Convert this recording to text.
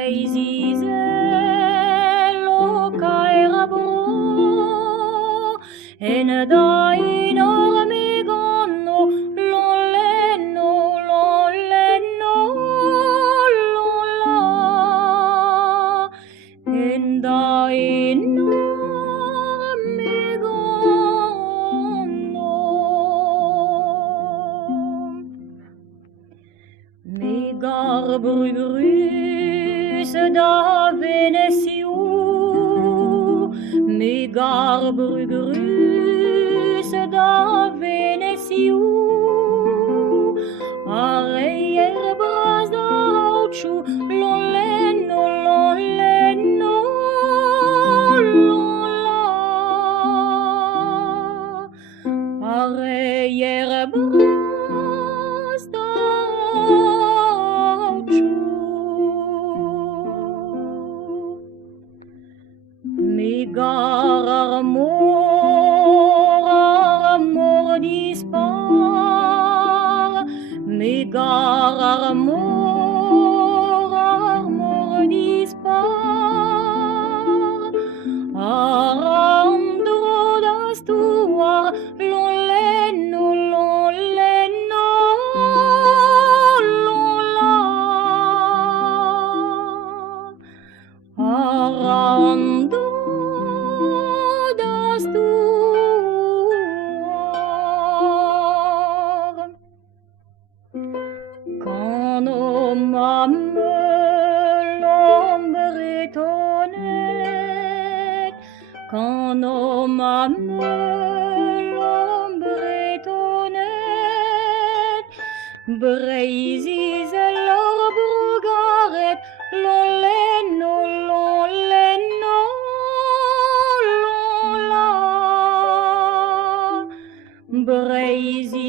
Breizizello caerabro en da enorme gonno l'ollenno l'olla en da enorme gonno megar brugrus da Venetiu megar brugrus da Venetiu areier bras da hauciu l'ollenno l'olla areier bras da hauciu megar armor dispar megar armor dispar arandro d'astuar l'ollenno l'olla arandro d'astuar quand nos mamelles l'ombretonnait quand nos mamelles l'ombretonnait Breizizello brugaret l'ollenno l'olla Breizizello